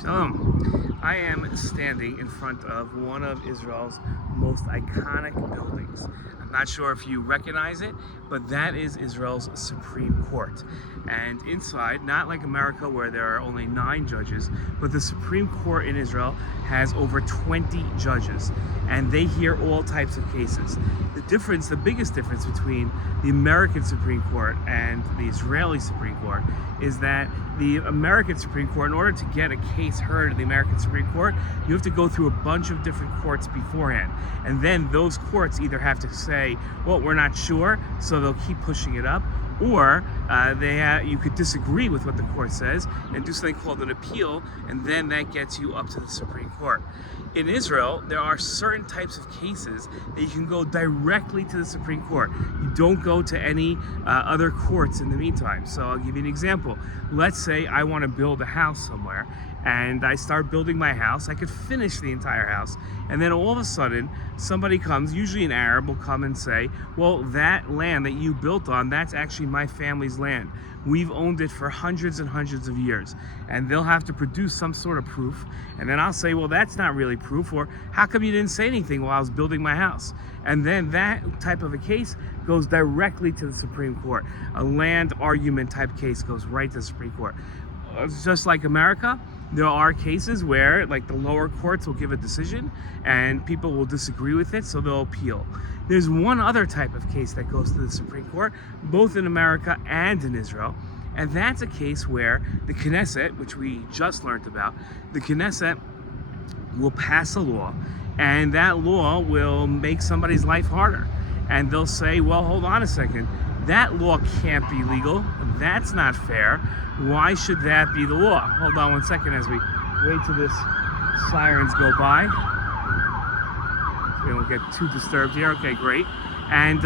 Shalom. I am standing in front of one of Israel's most iconic buildings. I'm not sure if you recognize it, but that is Israel's Supreme Court. And inside, not like America where there are only 9 judges, but the Supreme Court in Israel has over 20 judges, and they hear all types of cases. The biggest difference between the American Supreme Court and the Israeli Supreme Court is that the American Supreme Court, in order to get a case heard in the American Supreme Court, you have to go through a bunch of different courts beforehand. And then those courts either have to say, well, we're not sure, so they'll keep pushing it up, or you could disagree with what the court says and do something called an appeal, and then that gets you up to the Supreme Court. In Israel, there are certain types of cases that you can go directly to the Supreme Court. You don't go to any other courts in the meantime. So I'll give you an example. Let's say I want to build a house somewhere, and I start building my house. I could finish the entire house, and then all of a sudden somebody comes, usually an Arab, will come and say, well, that land that you built on, that's actually my family's land. We've owned it for hundreds and hundreds of years. And they'll have to produce some sort of proof, and then I'll say, well, that's not really proof, or how come you didn't say anything while I was building my house? And then that type of a case goes directly to the Supreme Court. A land argument type case goes right to the Supreme Court. Just like America, there are cases where, like, the lower courts will give a decision and people will disagree with it, so they'll appeal. There's one other type of case that goes to the Supreme Court, both in America and in Israel, and that's a case where the Knesset, which we just learned about, the Knesset will pass a law, and that law will make somebody's life harder. And they'll say, well, hold on a second, that law can't be legal, that's not fair. Why should that be the law? Hold on one second as we wait till this sirens go by. So we don't get too disturbed here. Okay, great. And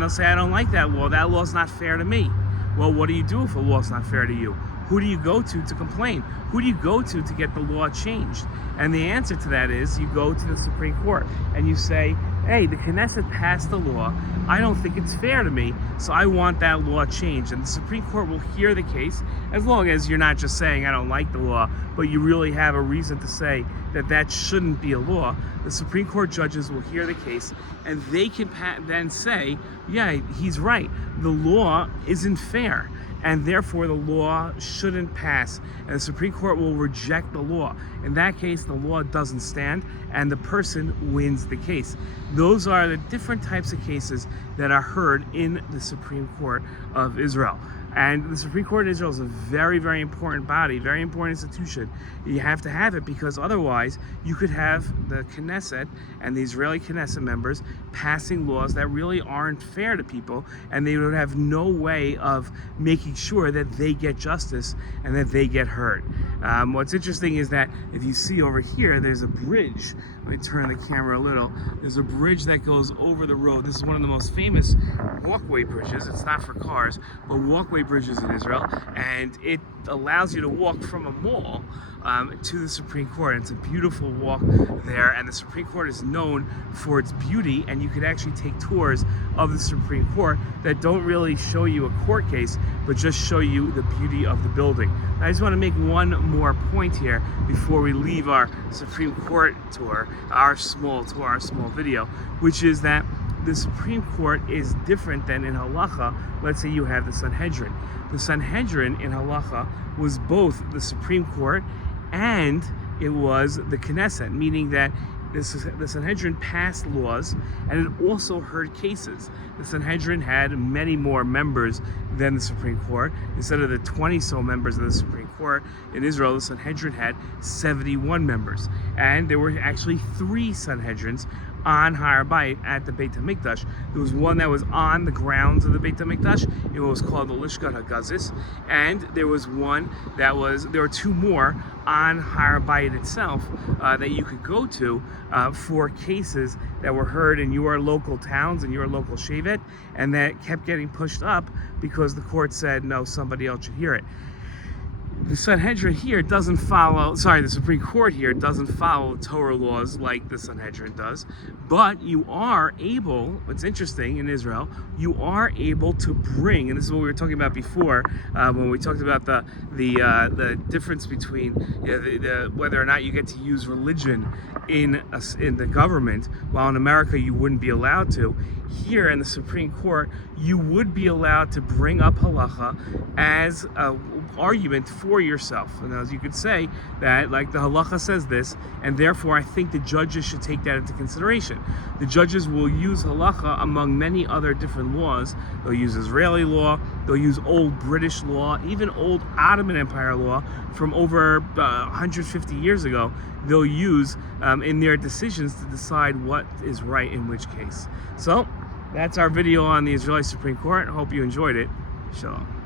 they'll say, I don't like that law. That law's not fair to me. Well, what do you do if a law's not fair to you? Who do you go to complain? Who do you go to get the law changed? And the answer to that is you go to the Supreme Court and you say, hey, the Knesset passed the law. I don't think it's fair to me, so I want that law changed. And the Supreme Court will hear the case, as long as you're not just saying I don't like the law, but you really have a reason to say that that shouldn't be a law. The Supreme Court judges will hear the case, and they can then say, yeah, he's right. The law isn't fair, and therefore the law shouldn't pass, and the Supreme Court will reject the law. In that case, the law doesn't stand, and the person wins the case. Those are the different types of cases that are heard in the Supreme Court of Israel. And the Supreme Court of Israel is a very, very important body, very important institution. You have to have it because otherwise you could have the Knesset and the Israeli Knesset members passing laws that really aren't fair to people, and they would have no way of making sure that they get justice and that they get heard. What's interesting is that if you see over here, there's a bridge. Let me turn the camera a little. There's a bridge that goes over the road. This is one of the most famous walkway bridges. It's not for cars, but walkway bridges in Israel, and it allows you to walk from a mall to the Supreme Court. And it's a beautiful walk there, and the Supreme Court is known for its beauty, and you could actually take tours of the Supreme Court that don't really show you a court case, but just show you the beauty of the building. I just want to make one more point here before we leave our Supreme Court tour, our small video, which is that the Supreme Court is different than in Halacha. Let's say you have the Sanhedrin. The Sanhedrin in Halacha was both the Supreme Court and it was the Knesset, meaning that the Sanhedrin passed laws and it also heard cases. The Sanhedrin had many more members than the Supreme Court. Instead of the 20-so members of the Supreme Court in Israel, the Sanhedrin had 71 members. And there were actually 3 Sanhedrins on Har Bayit at the Beit HaMikdash. There was one that was on the grounds of the Beit HaMikdash. It was called the Lishkat HaGazis. And there was one there were 2 more on Har Bayit itself that you could go to for cases that were heard in your local towns and your local shevet, and that kept getting pushed up because the court said, no, somebody else should hear it. the Sanhedrin here doesn't follow, the Supreme Court here doesn't follow Torah laws like the Sanhedrin does, but you are able, what's interesting in Israel, you are able to bring, and this is what we were talking about before, when we talked about the difference between whether or not you get to use religion in the government, while in America you wouldn't be allowed to. Here in the Supreme Court, you would be allowed to bring up halacha as an argument for yourself. And as you could say that, like, the halacha says this, and therefore I think the judges should take that into consideration. The judges will use halacha among many other different laws. They'll use Israeli law, they'll use old British law, even old Ottoman Empire law from over 150 years ago. They'll use in their decisions to decide what is right in which case. So that's our video on the Israeli Supreme Court. I hope you enjoyed it. Shalom.